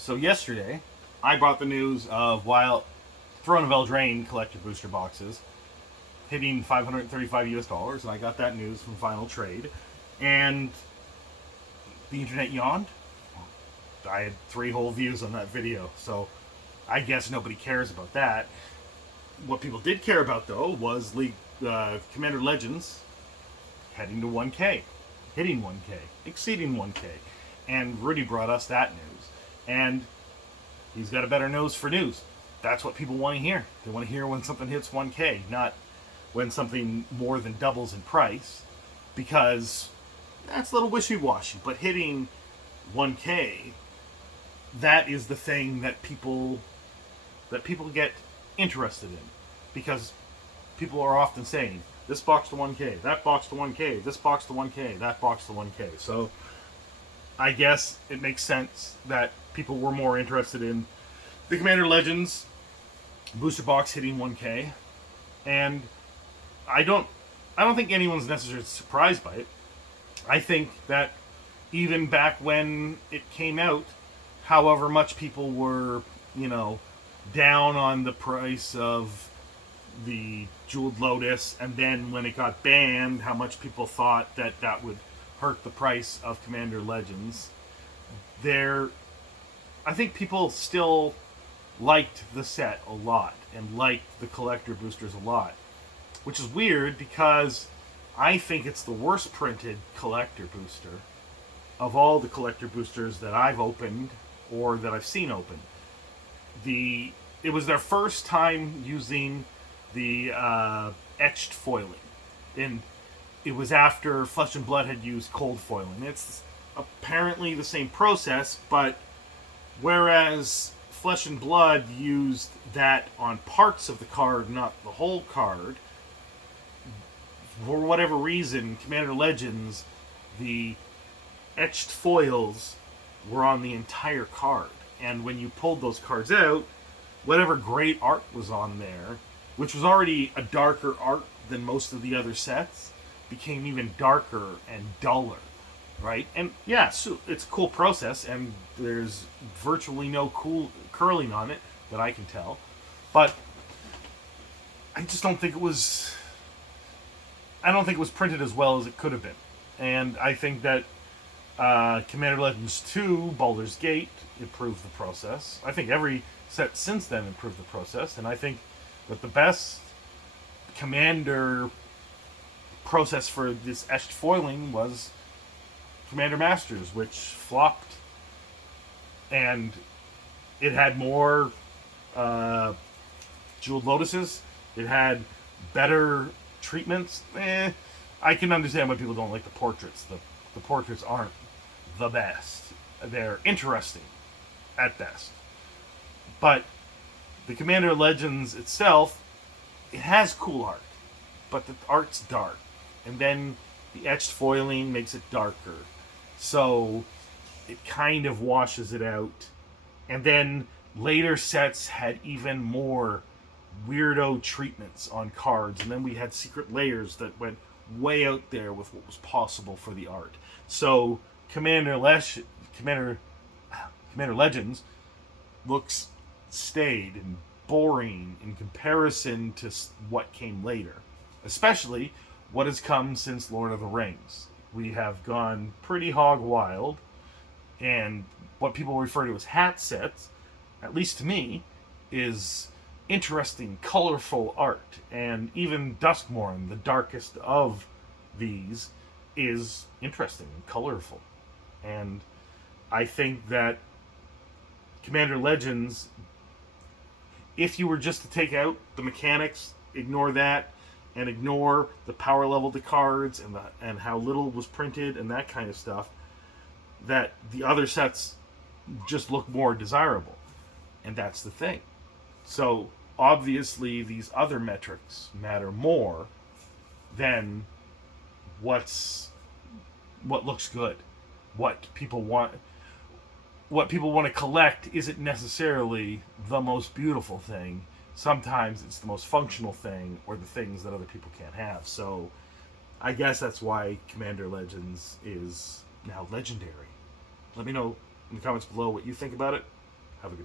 So yesterday, I brought the news of Wild Throne of Eldraine collector booster boxes hitting 535 US dollars, and I got that news from Final Trade, and the internet yawned. I had 3 whole views on that video, so I guess nobody cares about that. What people did care about though was Commander Legends heading to 1K, hitting 1K, exceeding 1K, and Rudy brought us that news, and he's got a better nose for news. That's what people want to hear. They want to hear when something hits 1K, not when something more than doubles in price, because that's a little wishy-washy. But hitting 1K, that is the thing that people get interested in, because people are often saying this box to 1K, that box to 1K, this box to 1K, that box to 1K. So I guess it makes sense that people were more interested in the Commander Legends booster box hitting 1K, and I don't think anyone's necessarily surprised by it. I think that even back when it came out, however much people were, down on the price of the Jeweled Lotus, and then when it got banned, how much people thought that would hurt the price of Commander Legends. I think people still liked the set a lot and liked the collector boosters a lot, which is weird because I think it's the worst printed collector booster of all the collector boosters that I've opened or that I've seen open. It was their first time using the etched foiling, and it was after Flesh and Blood had used cold foiling. It's apparently the same process, but whereas Flesh and Blood used that on parts of the card, not the whole card, for whatever reason, Commander Legends, the etched foils were on the entire card. And when you pulled those cards out, whatever great art was on there, which was already a darker art than most of the other sets, became even darker and duller, right? And yeah, so it's a cool process, and there's virtually no cool curling on it that I can tell. But I just don't think it was. I don't think it was printed as well as it could have been, and I think that Commander Legends 2, Baldur's Gate, improved the process. I think every set since then improved the process, and I think that the best Commander process for this etched foiling was Commander Masters, which flopped, and it had more Jeweled Lotuses. It had better treatments. I can understand why people don't like the portraits. The portraits aren't the best. They're interesting at best. But the Commander Legends itself, it has cool art, but the art's dark. And then the etched foiling makes it darker. So it kind of washes it out. And then later sets had even more weirdo treatments on cards. And then we had secret layers that went way out there with what was possible for the art. So Commander Legends looks staid and boring in comparison to what came later, especially what has come since Lord of the Rings. We have gone pretty hog wild, and what people refer to as hat sets, at least to me, is interesting, colorful art. And even Duskmourn, the darkest of these, is interesting and colorful. And I think that Commander Legends, if you were just to take out the mechanics, ignore that, and ignore the power level of the cards and how little was printed and that kind of stuff, that the other sets just look more desirable. And that's the thing. So obviously these other metrics matter more than what looks good. What people want to collect isn't necessarily the most beautiful thing. Sometimes it's the most functional thing, or the things that other people can't have. So I guess that's why Commander Legends is now legendary. Let me know in the comments below what you think about it. Have a good